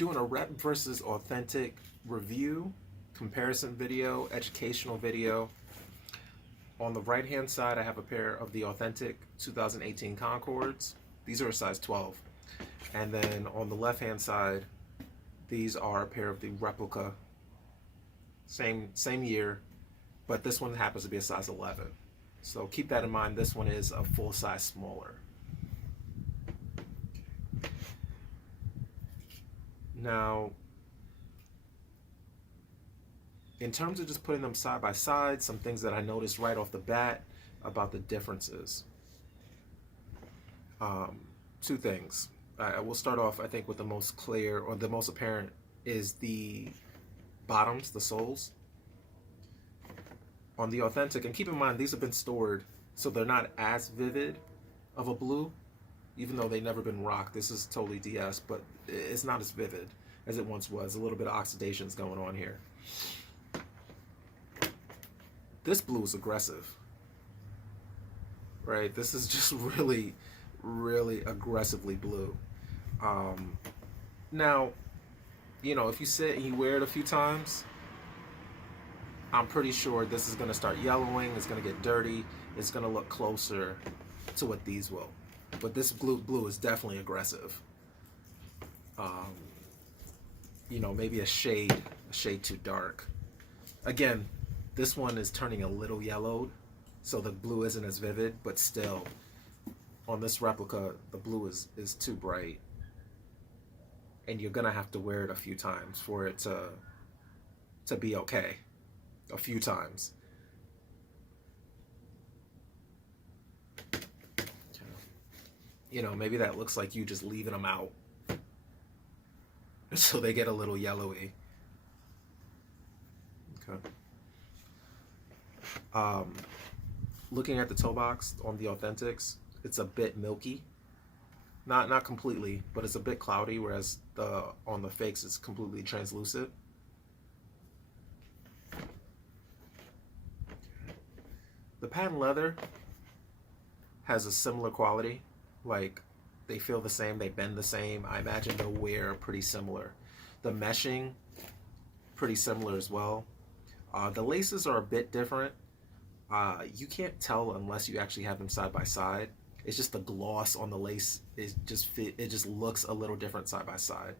doing a rep versus authentic review, comparison video, educational video. On the right hand side, I have a pair of the authentic 2018 Concords. These are a size 12. And then on the left hand side, these are a pair of the Replica, same year, but this one happens to be a size 11. So keep that in mind. This one is a full size smaller. Now, in terms of just putting them side by side, some things that I noticed right off the bat about the differences. Two things. I will start off, I think, with the most clear or the most apparent is the bottoms, the soles. On the authentic, and keep in mind these have been stored, so they're not as vivid of a blue, even though they've never been rocked. This is totally DS, but it's not as vivid as it once was. A little bit of oxidation is going on here. This blue is aggressive, right? This is just really, really aggressively blue. Now, you know, if you sit and you wear it a few times, I'm pretty sure this is going to start yellowing, it's going to get dirty, it's going to look closer to what these will. But this blue is definitely aggressive. You know, maybe a shade too dark. Again, this one is turning a little yellowed, so the blue isn't as vivid, but still, on this replica, the blue is too bright. And you're gonna have to wear it a few times for it to be okay. A few times. You know, maybe that looks like you just leaving them out, so they get a little yellowy. Okay. Looking at the toe box on the Authentics, it's a bit milky. Not completely, but it's a bit cloudy, whereas on the fakes it's completely translucent. The patent leather has a similar quality. Like, they feel the same, they bend the same. I imagine the wear pretty similar. The meshing, pretty similar as well. The laces are a bit different. You can't tell unless you actually have them side by side. It's just the gloss on the lace it just looks a little different side by side.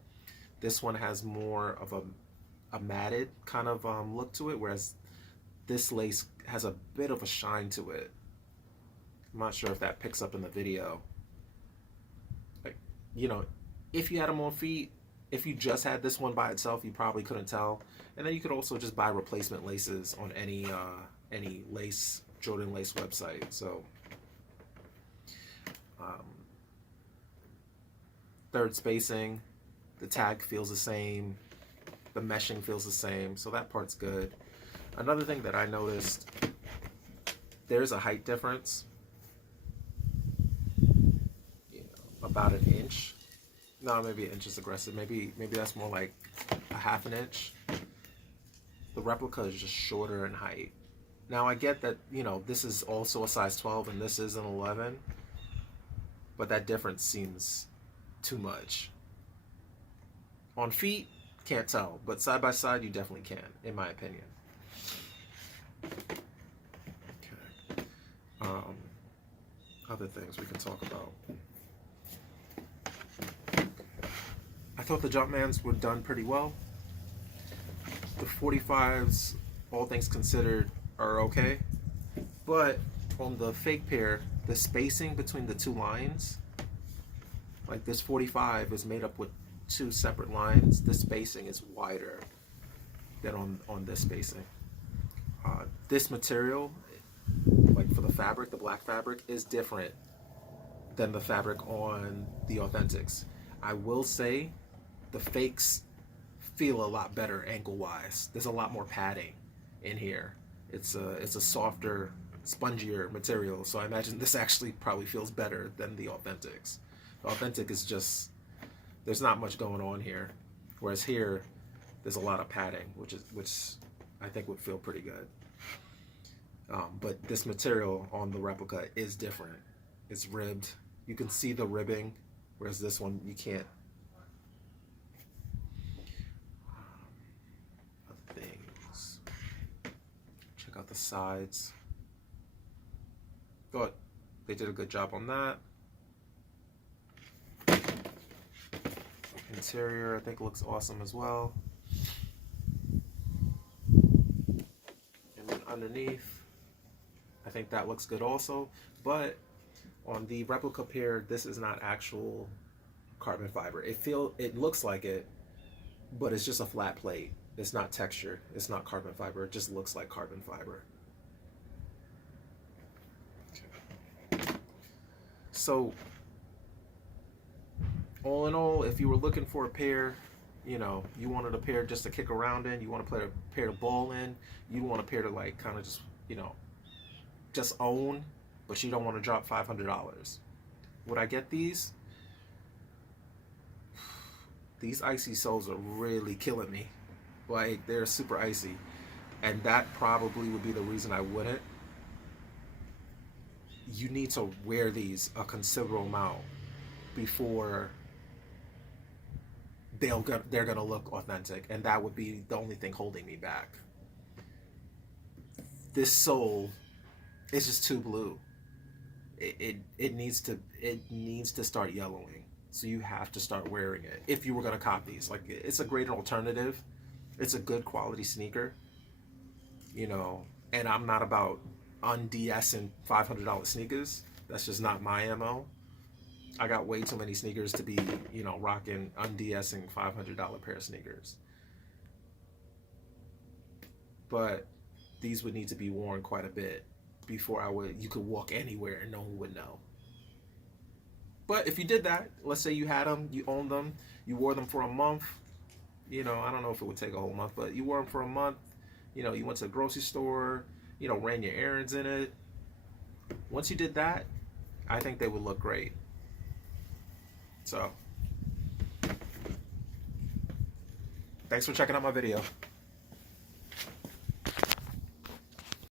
This one has more of a matted kind of look to it, whereas this lace has a bit of a shine to it. I'm not sure if that picks up in the video. Like, you know, if you had them on feet, if you just had this one by itself, you probably couldn't tell. And then you could also just buy replacement laces on any lace, Jordan lace website. So, third spacing, the tag feels the same, the meshing feels the same, so that part's good. Another thing that I noticed, there's a height difference, you know, about an inch. No, maybe an inch is aggressive. Maybe that's more like a half an inch. The replica is just shorter in height. Now I get that, you know, this is also a size 12 and this is an 11, but that difference seems too much. On feet, can't tell, but side by side, you definitely can, in my opinion. Okay. Other things we can talk about. I thought the Jumpmans were done pretty well. The 45s, all things considered, are okay, but on the fake pair, the spacing between the two lines, like this 45 is made up with two separate lines. The spacing is wider than on this spacing. This material, like for the fabric, the black fabric, is different than the fabric on the Authentics. I will say the fakes feel a lot better ankle-wise. There's a lot more padding in here. It's a softer, spongier material, so I imagine this actually probably feels better than the Authentics. The Authentic is just, there's not much going on here, whereas here there's a lot of padding, which I think would feel pretty good. But this material on the replica is different. It's ribbed. You can see the ribbing, whereas this one you can't. Check out the sides. But they did a good job on that. Interior, I think, looks awesome as well. And then underneath, I think that looks good also. But on the replica pair, this is not actual carbon fiber. It looks like it, but it's just a flat plate. It's not texture. It's not carbon fiber. It just looks like carbon fiber. So, all in all, if you were looking for a pair, you know, you wanted a pair just to kick around in, you want to play a pair to ball in, you want a pair to like kind of just, you know, just own, but you don't want to drop $500. Would I get these? These icy soles are really killing me. Like, they're super icy. And that probably would be the reason I wouldn't. You need to wear these a considerable amount before they're gonna look authentic, and that would be the only thing holding me back. This sole is just too blue. It needs to start yellowing. So you have to start wearing it if you were gonna cop these. Like, it's a great alternative. It's a good quality sneaker, you know. And I'm not about un-DSing $500 sneakers. That's just not my MO. I got way too many sneakers to be, you know, rocking un-DSing $500 pair of sneakers. But these would need to be worn quite a bit before you could walk anywhere and no one would know. But if you did that, let's say you had them, you owned them, you wore them for a month, you know, I don't know if it would take a whole month, but you wore them for a month, you know, you went to the grocery store, you know, ran your errands in it. Once you did that, I think they would look great. So, thanks for checking out my video.